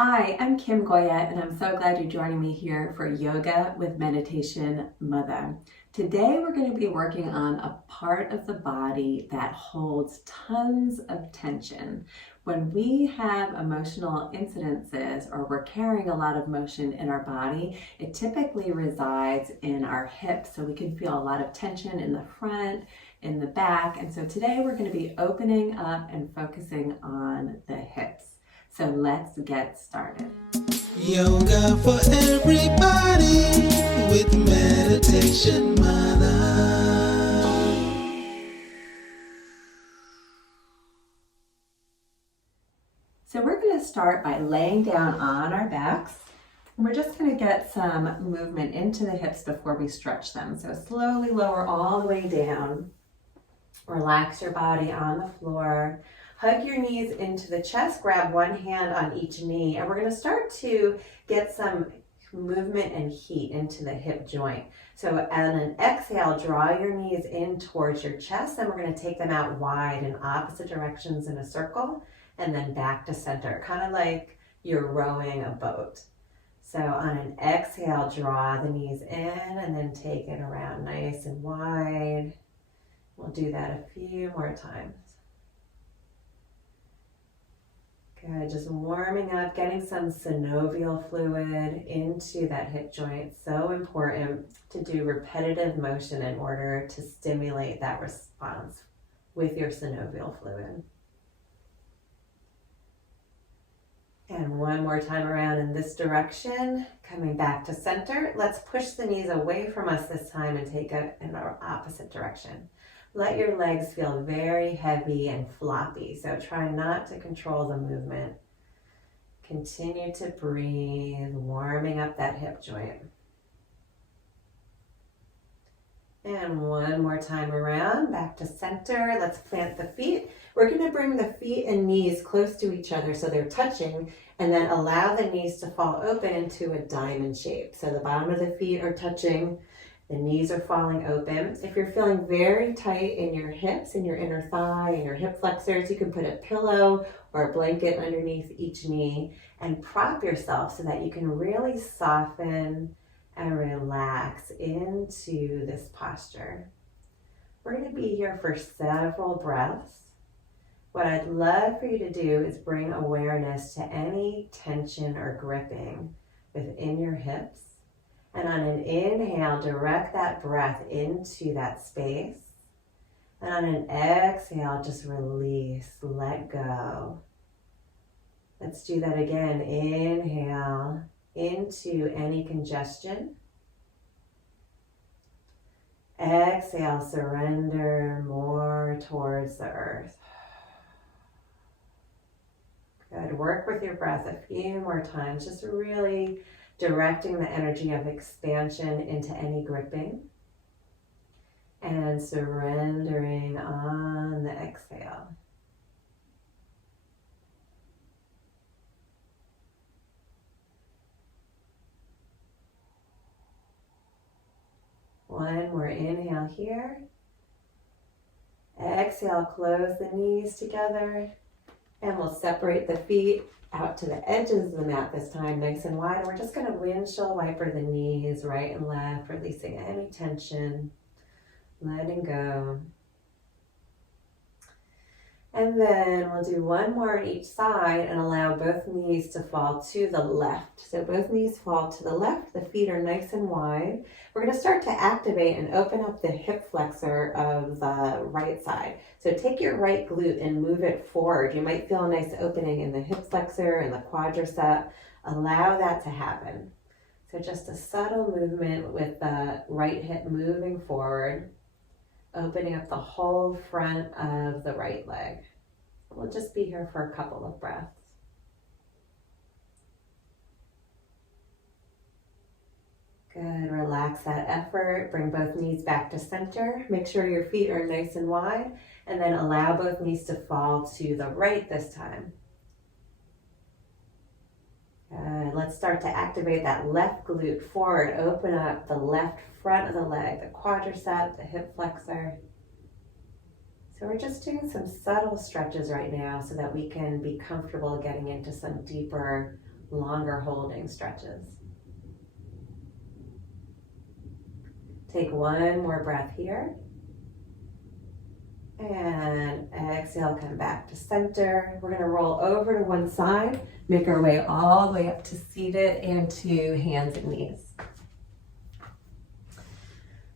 Hi, I'm Kim Goya, and I'm so glad you're joining me here for Yoga with Meditation Mutha. Today, we're going to be working on a part of the body that holds tons of tension. When we have emotional incidences or we're carrying a lot of motion in our body, it typically resides in our hips. So we can feel a lot of tension in the front, in the back. And so today, we're going to be opening up and focusing on the hips. So let's get started. Yoga for everybody with Meditation Mutha. So we're going to start by laying down on our backs. We're just going to get some movement into the hips before we stretch them. So slowly lower all the way down. Relax your body on the floor. Hug your knees into the chest, grab one hand on each knee, and we're going to start to get some movement and heat into the hip joint. So on an exhale, draw your knees in towards your chest, and we're going to take them out wide in opposite directions in a circle, and then back to center, kind of like you're rowing a boat. So on an exhale, draw the knees in, and then take it around nice and wide. We'll do that a few more times. Good, just warming up, getting some synovial fluid into that hip joint. So important to do repetitive motion in order to stimulate that response with your synovial fluid. And one more time around in this direction, coming back to center. Let's push the knees away from us this time and take it in the opposite direction. Let your legs feel very heavy and floppy, so try not to control the movement. Continue to breathe, warming up that hip joint. And one more time around, back to center. Let's plant the feet. We're going to bring the feet and knees close to each other so they're touching, and then allow the knees to fall open into a diamond shape. So the bottom of the feet are touching. The knees are falling open. If you're feeling very tight in your hips, in your inner thigh, and your hip flexors, you can put a pillow or a blanket underneath each knee and prop yourself so that you can really soften and relax into this posture. We're going to be here for several breaths. What I'd love for you to do is bring awareness to any tension or gripping within your hips. And on an inhale, direct that breath into that space. And on an exhale, just release, let go. Let's do that again. Inhale into any congestion. Exhale, surrender more towards the earth. Good. Work with your breath a few more times, just really directing the energy of expansion into any gripping and surrendering on the exhale. One more inhale here. Exhale, close the knees together, and we'll separate the feet out to the edges of the mat this time, nice and wide. We're just going to windshield wiper the knees right and left, releasing any tension, letting go. And then we'll do one more on each side and allow both knees to fall to the left. So both knees fall to the left, the feet are nice and wide. We're going to start to activate and open up the hip flexor of the right side. So take your right glute and move it forward. You might feel a nice opening in the hip flexor and the quadricep. Allow that to happen. So just a subtle movement with the right hip moving forward, opening up the whole front of the right leg. We'll just be here for a couple of breaths. Good, relax that effort. Bring both knees back to center. Make sure your feet are nice and wide, and then allow both knees to fall to the right this time. Good, let's start to activate that left glute forward. Open up the left front of the leg, the quadricep, the hip flexor. So we're just doing some subtle stretches right now so that we can be comfortable getting into some deeper longer holding stretches. Take one more breath here. And exhale, come back to center. We're gonna roll over to one side, make our way all the way up to seated and to hands and knees.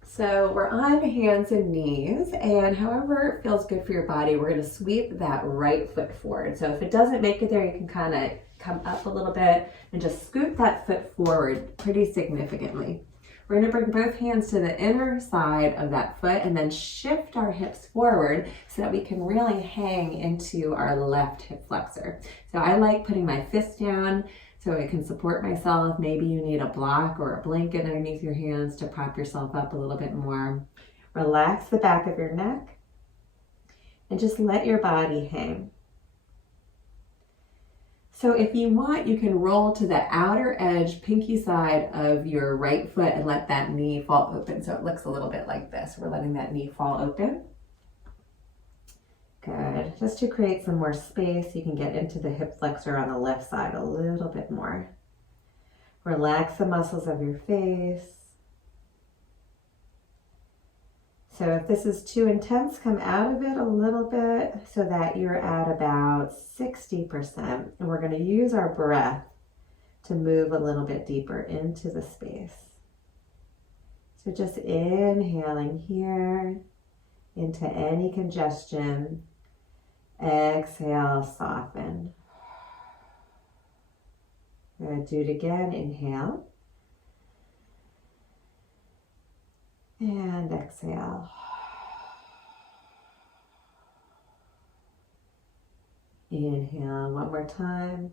So we're on hands and knees, and however it feels good for your body, we're gonna sweep that right foot forward. So if it doesn't make it there, you can kind of come up a little bit and just scoot that foot forward pretty significantly. We're gonna bring both hands to the inner side of that foot and then shift our hips forward so that we can really hang into our left hip flexor. So I like putting my fist down so I can support myself. Maybe you need a block or a blanket underneath your hands to prop yourself up a little bit more. Relax the back of your neck and just let your body hang. So if you want, you can roll to the outer edge, pinky side of your right foot and let that knee fall open. So it looks a little bit like this. We're letting that knee fall open. Good. Just to create some more space, you can get into the hip flexor on the left side a little bit more. Relax the muscles of your face. So if this is too intense, come out of it a little bit so that you're at about 60%. And we're going to use our breath to move a little bit deeper into the space. So just inhaling here into any congestion. Exhale, soften. We're going to do it again. Inhale. And exhale. Inhale one more time.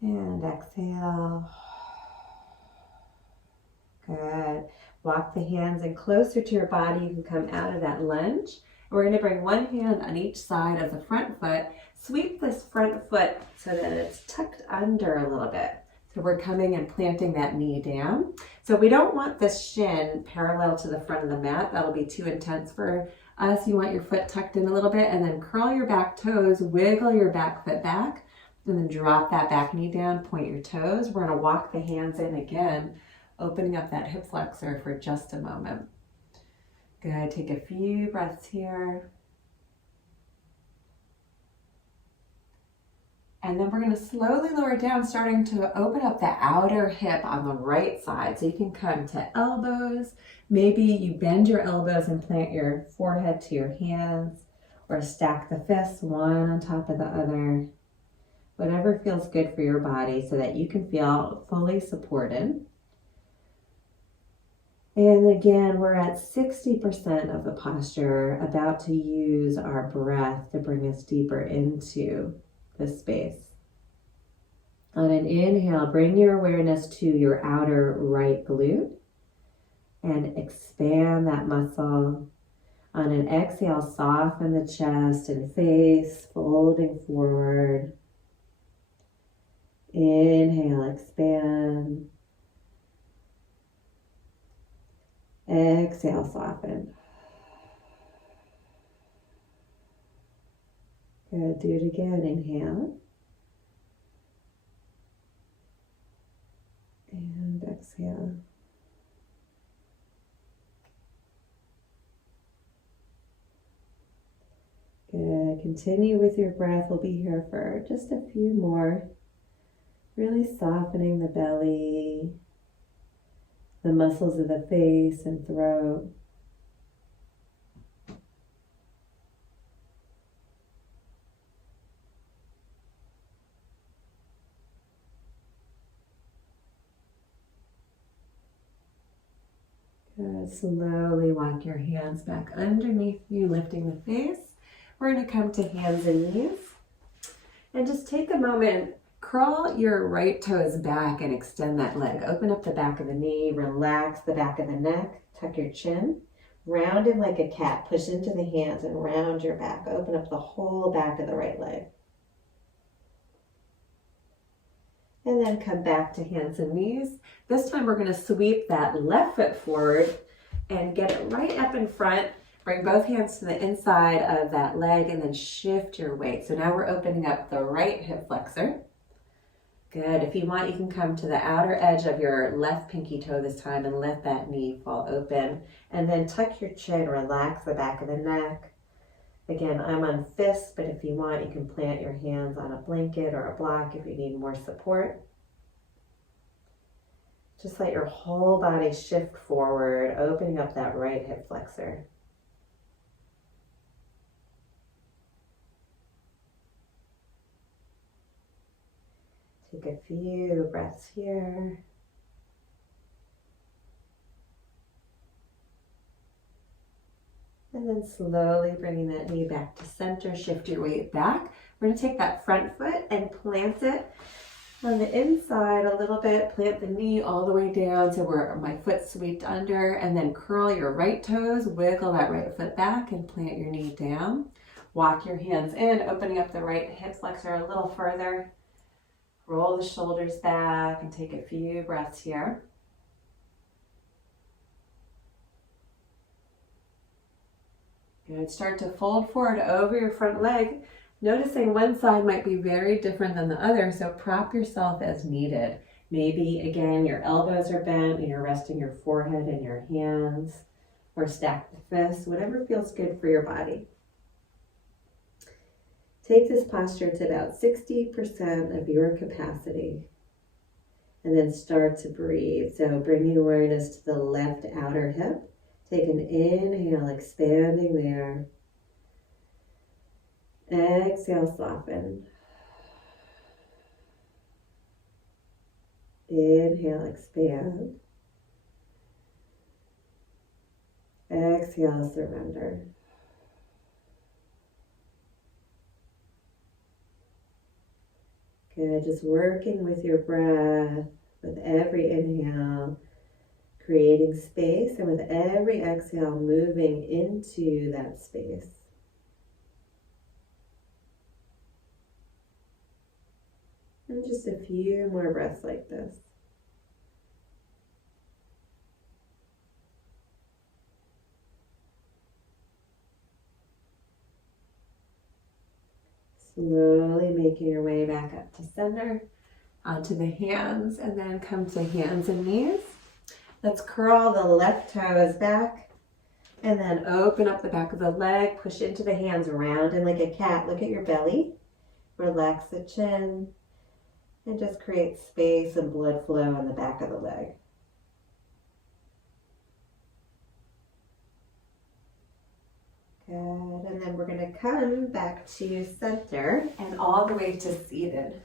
And exhale. Good. Walk the hands in closer to your body. You can come out of that lunge. We're going to bring one hand on each side of the front foot. Sweep this front foot so that it's tucked under a little bit. So we're coming and planting that knee down. So we don't want this shin parallel to the front of the mat. That'll be too intense for us. You want your foot tucked in a little bit and then curl your back toes, wiggle your back foot back, and then drop that back knee down, point your toes. We're going to walk the hands in again, opening up that hip flexor for just a moment. Good. Take a few breaths here. And then we're going to slowly lower down, starting to open up the outer hip on the right side. So you can come to elbows. Maybe you bend your elbows and plant your forehead to your hands, or stack the fists one on top of the other. Whatever feels good for your body so that you can feel fully supported. And again, we're at 60% of the posture, about to use our breath to bring us deeper into this space. On an inhale, bring your awareness to your outer right glute and expand that muscle. On an exhale, soften the chest and face, folding forward. Inhale, expand. Exhale, soften. Good. Do it again. Inhale. And exhale. Good. Continue with your breath. We'll be here for just a few more. Really softening the belly, the muscles of the face and throat. Good. Slowly walk your hands back underneath you, lifting the face. We're going to come to hands and knees. And just take a moment, curl your right toes back and extend that leg. Open up the back of the knee, relax the back of the neck, tuck your chin. Round it like a cat, push into the hands and round your back. Open up the whole back of the right leg. And then come back to hands and knees. This time we're going to sweep that left foot forward and get it right up in front. Bring both hands to the inside of that leg and then shift your weight. So now we're opening up the right hip flexor. Good. If you want, you can come to the outer edge of your left pinky toe this time and let that knee fall open. And then tuck your chin, relax the back of the neck. Again, I'm on fists, but if you want, you can plant your hands on a blanket or a block if you need more support. Just let your whole body shift forward, opening up that right hip flexor. Take a few breaths here. And then slowly bringing that knee back to center, shift your weight back. We're going to take that front foot and plant it on the inside a little bit. Plant the knee all the way down so where my foot's swept under, and then curl your right toes, wiggle that right foot back and plant your knee down. Walk your hands in, opening up the right hip flexor a little further. Roll the shoulders back and take a few breaths here. Good. Start to fold forward over your front leg, noticing one side might be very different than the other, so prop yourself as needed. Maybe, again, your elbows are bent and you're resting your forehead in your hands, or stack the fists, whatever feels good for your body. Take this posture to about 60% of your capacity, and then start to breathe. So bringing awareness to the left outer hip. Take an inhale, expanding there. Exhale, soften. Inhale, expand. Exhale, surrender. Good, just working with your breath, with every inhale, creating space, and with every exhale, moving into that space. And just a few more breaths like this. Slowly making your way back up to center, onto the hands, and then come to hands and knees. Let's curl the left toes back, and then open up the back of the leg, push into the hands, round and like a cat. Look at your belly, relax the chin, and just create space and blood flow in the back of the leg. Good, and then we're going to come back to center and all the way to seated.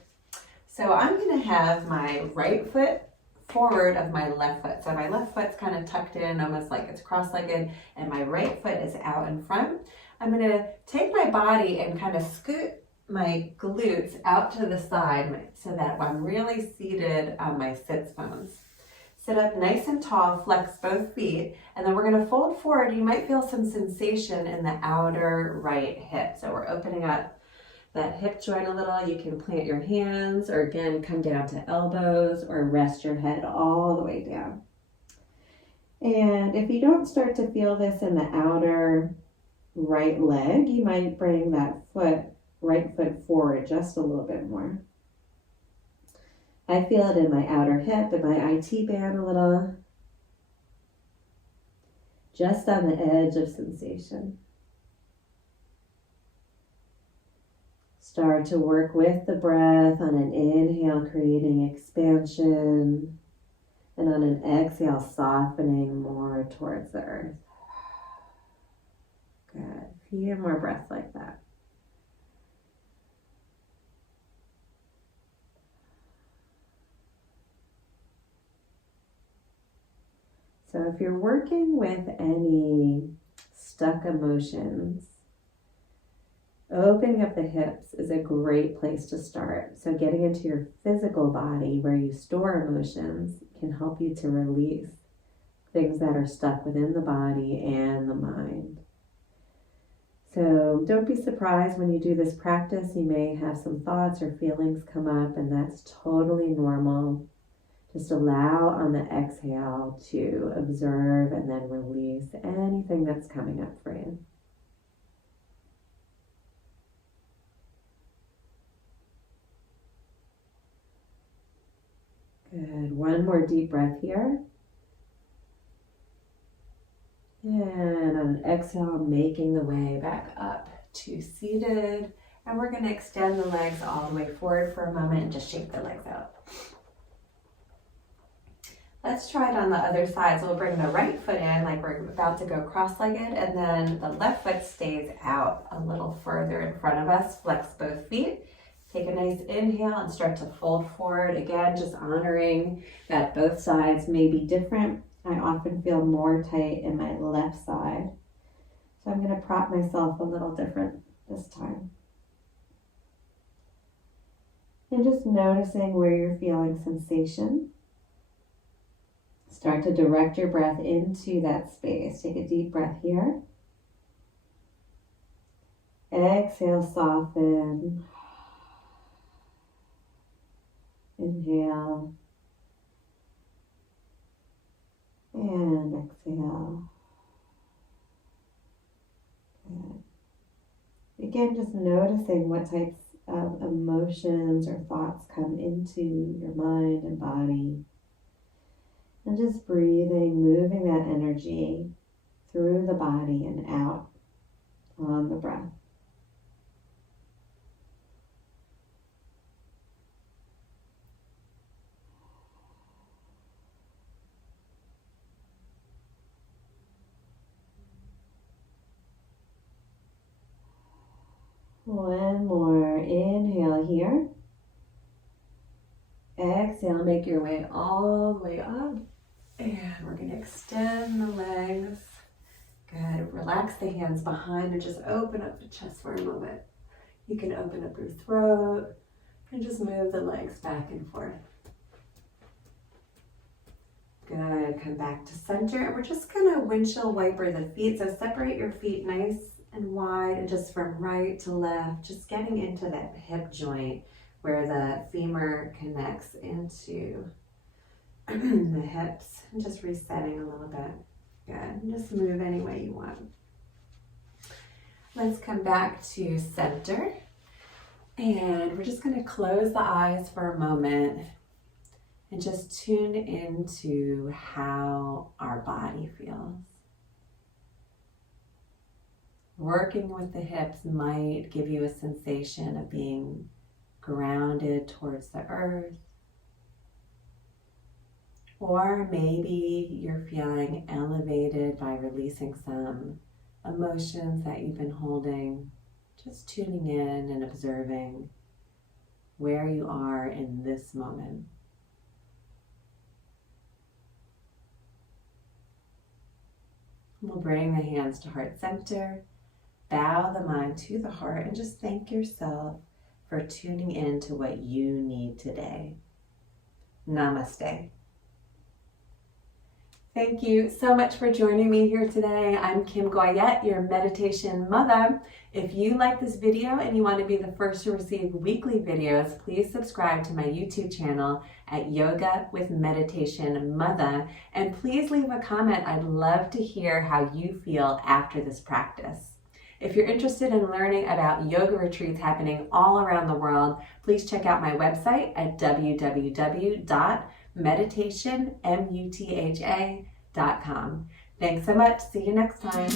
So I'm going to have my right foot forward of my left foot. So my left foot's kind of tucked in, almost like it's cross-legged, and my right foot is out in front. I'm going to take my body and kind of scoot my glutes out to the side so that I'm really seated on my sits bones. Sit up nice and tall, flex both feet, and then we're going to fold forward. You might feel some sensation in the outer right hip. So we're opening up that hip joint a little. You can plant your hands, or again, come down to elbows, or rest your head all the way down. And if you don't start to feel this in the outer right leg, you might bring that right foot forward just a little bit more. I feel it in my outer hip and my IT band a little. Just on the edge of sensation. Start to work with the breath on an inhale, creating expansion, and on an exhale, softening more towards the earth. Good. A few more breaths like that. So if you're working with any stuck emotions, opening up the hips is a great place to start. So getting into your physical body where you store emotions can help you to release things that are stuck within the body and the mind. So don't be surprised when you do this practice. You may have some thoughts or feelings come up, and that's totally normal. Just allow on the exhale to observe and then release anything that's coming up for you. Good. One more deep breath here. And on an exhale, making the way back up to seated. And we're going to extend the legs all the way forward for a moment and just shake the legs out. Let's try it on the other side. So we'll bring the right foot in like we're about to go cross-legged, and then the left foot stays out a little further in front of us. Flex both feet. Take a nice inhale and start to fold forward. Again, just honoring that both sides may be different. I often feel more tight in my left side. So I'm going to prop myself a little different this time. And just noticing where you're feeling sensation. Start to direct your breath into that space. Take a deep breath here. Exhale, soften. Inhale. And exhale. Good. Again, just noticing what types of emotions or thoughts come into your mind and body. And just breathing, moving that energy through the body and out on the breath. One more inhale here. Exhale, make your way all the way up. And we're going to extend the legs. Good. Relax the hands behind and just open up the chest for a moment. You can open up your throat and just move the legs back and forth. Good. Come back to center. And we're just going to windshield wiper the feet. So separate your feet nice and wide, and just from right to left, just getting into that hip joint where the femur connects into the hips, and just resetting a little bit. Good. And just move any way you want. Let's come back to center, and we're just going to close the eyes for a moment and just tune into how our body feels. Working with the hips might give you a sensation of being grounded towards the earth. Or maybe you're feeling elevated by releasing some emotions that you've been holding. Just tuning in and observing where you are in this moment. We'll bring the hands to heart center. Bow the mind to the heart and just thank yourself for tuning in to what you need today. Namaste. Thank you so much for joining me here today. I'm Kim Goyette, your Meditation Mother. If you like this video and you want to be the first to receive weekly videos, please subscribe to my YouTube channel at Yoga with Meditation Mutha. And please leave a comment. I'd love to hear how you feel after this practice. If you're interested in learning about yoga retreats happening all around the world, please check out my website at www.meditationmutha.com. Thanks so much. See you next time.